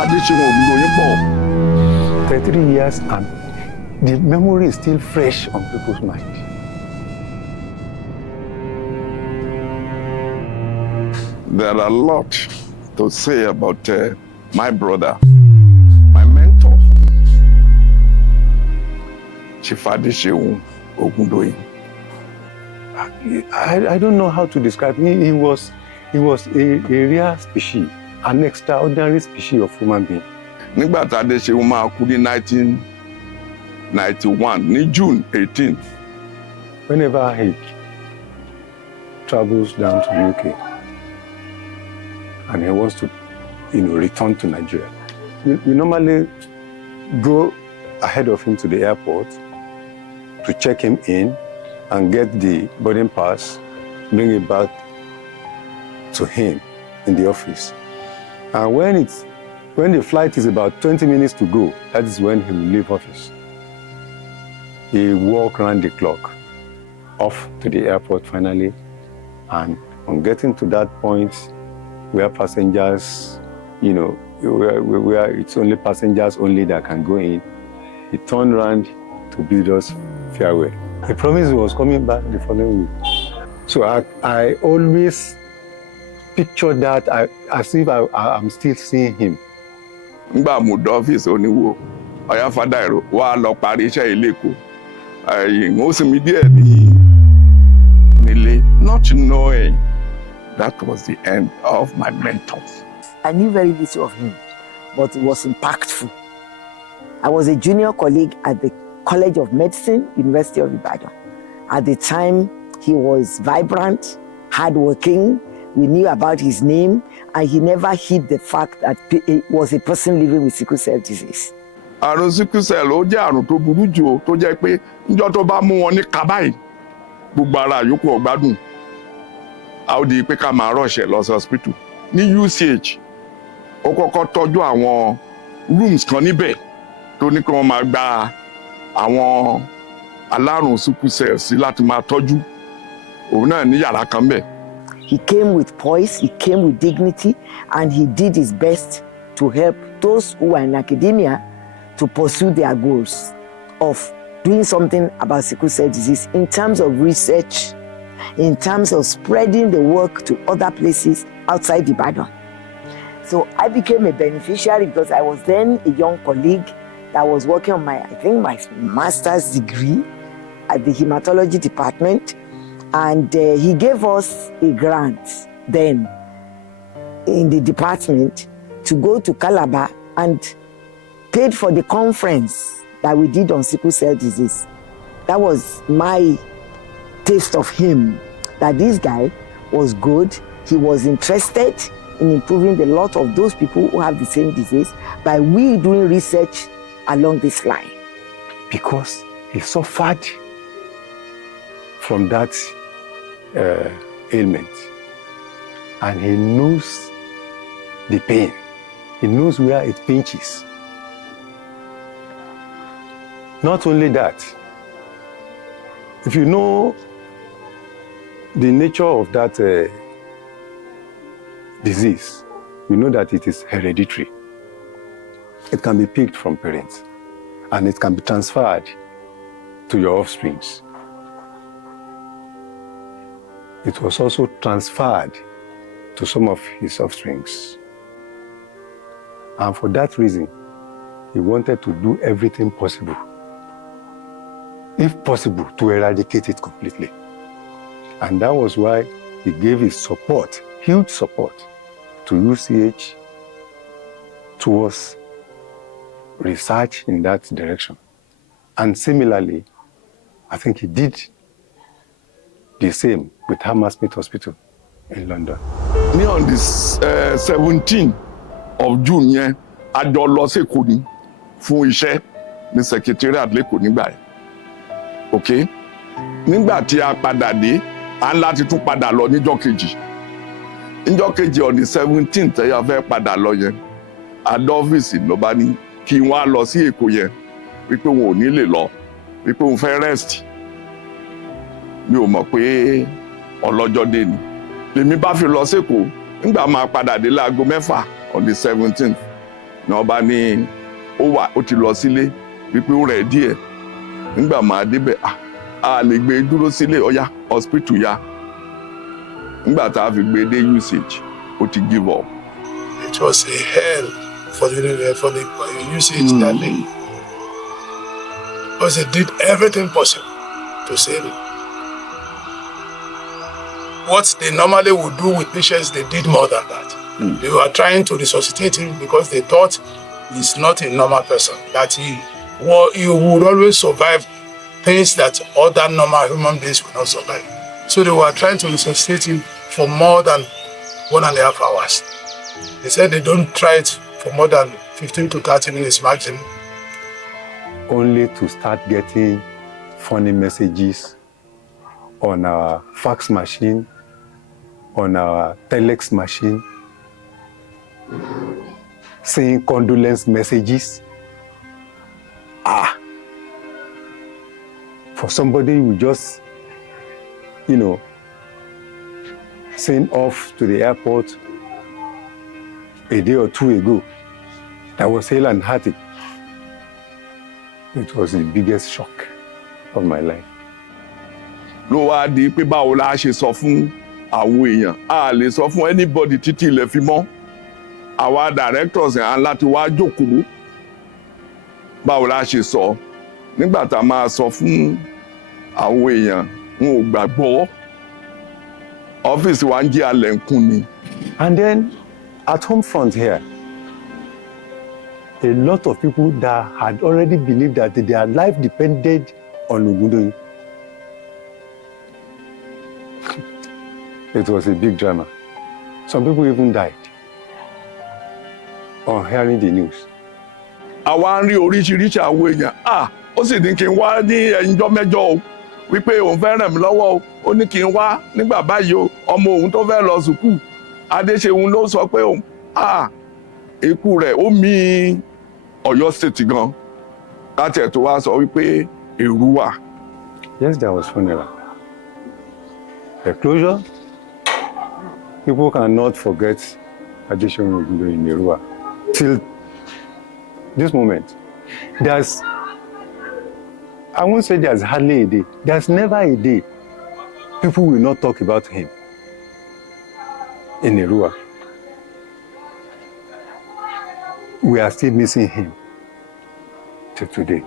Adeseun Ogundoyin bọ̀. 33 years and the memory is still fresh on people's mind. There are a lot to say about my brother, my mentor, Chief Adeseun Ogundoyin. I don't know how to describe him. He was a rare species, an extraordinary species of human being. Nígbà tí Adeseun máa kú ní 1991 ní June 18th. Whenever he travels down to the UK and he wants to, return to Nigeria, we normally go ahead of him to the airport to check him in and get the boarding pass, bring it back to him in the office. And when the flight is about 20 minutes to go, that is when he will leave office. He walk around the clock off to the airport finally, and on getting to that point where passengers, where it's only passengers only that can go in, he turned around to bid us farewell. He promised he was coming back the following week. So I always picture that as if I'm still seeing him. Ngbà mo dé ọ́fíìsì oníwò, ọ̀yá fada ẹ̀rọ wá lọ parí iṣẹ́ ilé Èkó. Ó sì mí díẹ̀ nílé, not knowing that was the end of my mentor. I knew very little of him, but it was impactful. I was a junior colleague at the College of Medicine, University of Ibadan. At the time, he was vibrant, hardworking. We knew about his name, and he never hid the fact that he was a person living with sickle cell disease. Àrùn sickle cell ó jẹ́ àrùn tó burú jù ó, tó jẹ́ pé níjọ́ tó bá mú wọn ní kábàáyì, gbogbo ara yòókù ò gbádùn. A ó di pé ká máa rọ̀ṣẹ̀ lọ sí hospital. Ní UCH, ó kọ́kọ́ tọ́jú àwọn rooms kan níbẹ̀ tó ní kí wọ́n máa gba àwọn alárùn sickle cell sí láti máa tọ́jú. Òun náà ní yàrá kan bẹ̀. He came with poise, he came with dignity, and he did his best to help those who are in academia to pursue their goals of doing something about sickle cell disease in terms of research, in terms of spreading the work to other places outside Ibadan. So I became a beneficiary because I was then a young colleague that was working on my master's degree at the hematology department. And he gave us a grant then in the department to go to Calabar and paid for the conference that we did on sickle cell disease. That was my taste of him, that this guy was good. He was interested in improving the lot of those people who have the same disease by we doing research along this line. Because he suffered from that ailment, and he knows the pain. He knows where it pinches. Not only that, if you know the nature of that disease, you know that it is hereditary. It can be picked from parents, and it can be transferred to your offsprings. It was also transferred to some of his offsprings. And for that reason, he wanted to do everything possible, if possible, to eradicate it completely. And that was why he gave his support, huge support, to UCH towards research in that direction. And similarly, I think he did the same with Hammersmith Hospital in London. On the 17th of June, yẹn, a jọ lọ sí Èkó ní fún iṣẹ́ ní secretariat l'Èkó nígbà yẹn. Okay? Nígbà tí a padà dé, a ń láti tún padà lọ níjọ́ kejì. Níjọ́ kejì on the 17th ẹ̀yà fẹ́ padà lọ yẹn. Adé ọ́fíìsì ló bá ní kí wọ́n á lọ sí Èkó yẹn wípé wọn ò ní lè lọ, wípé wọn fẹ́ rest. Mi ò mọ̀ pé ọlọ́jọ́ dé ni. Lèmi bá fi lọ s'Èkó nígbà máa padà dé láago 6 on the 17th náà bá ní ó ti lọ sílé wípé ó rẹ̀ díẹ̀ nígbà máa débẹ̀ a lè gbé dúró sílé ọ̀yá hospital ya nígbà tá a fi gbé dé usage ó ti give up. It was a hell for the usage that day. Because they did everything possible to save him. What they normally would do with patients, they did more than that. They were trying to resuscitate him because they thought he's not a normal person, that he would always survive things that other normal human beings would not survive. So they were trying to resuscitate him for more than 1.5 hours. They said they don't try it for more than 15 to 30 minutes maximum. Only to start getting funny messages on our fax machine, on our telex machine, saying condolence messages. For somebody who just, sent off to the airport a day or two ago, that was hale and hearty. It was the biggest shock of my life. Ló wá di pé báwo la ṣe sọ fún àwọn èèyàn a lè sọ fún anybody títí ilẹ̀ fi mọ́ àwa directors yẹn láti wá jókòó báwo la ṣe sọ nígbà tá a máa sọ fún àwọn èèyàn wọn ò gbàgbọ́ ọ́fíìsì wa ń jẹ́ alẹ̀ ń kún ni. And then at home front here, a lot of people that had already believed that their life depended on Ogundoyin. It was a big drama. Some people even died on hearing the news. Àwa ń rí oríṣiríṣi àwọn èèyàn ó sì ní kí n wá ní ẹ̀yìnjọ́ mẹ́jọ o wípé òun fẹ́ ràn mí lọ́wọ́ o ó ní kí n wá nígbà báyìí o ọmọ òun tó fẹ́ lọ sùkúù Adeseun ló sọ pé òun ikú rẹ̀ ó mì Ọ̀yọ́ state gan láti ẹ̀ tó wá sọ wípé èrú wà. Yes, there was funeral. The closure. People cannot forget Adeseun Ogundoyin in Yoruba. Till this moment, I won't say there's hardly a day. There's never a day people will not talk about him in Yoruba. We are still missing him till today.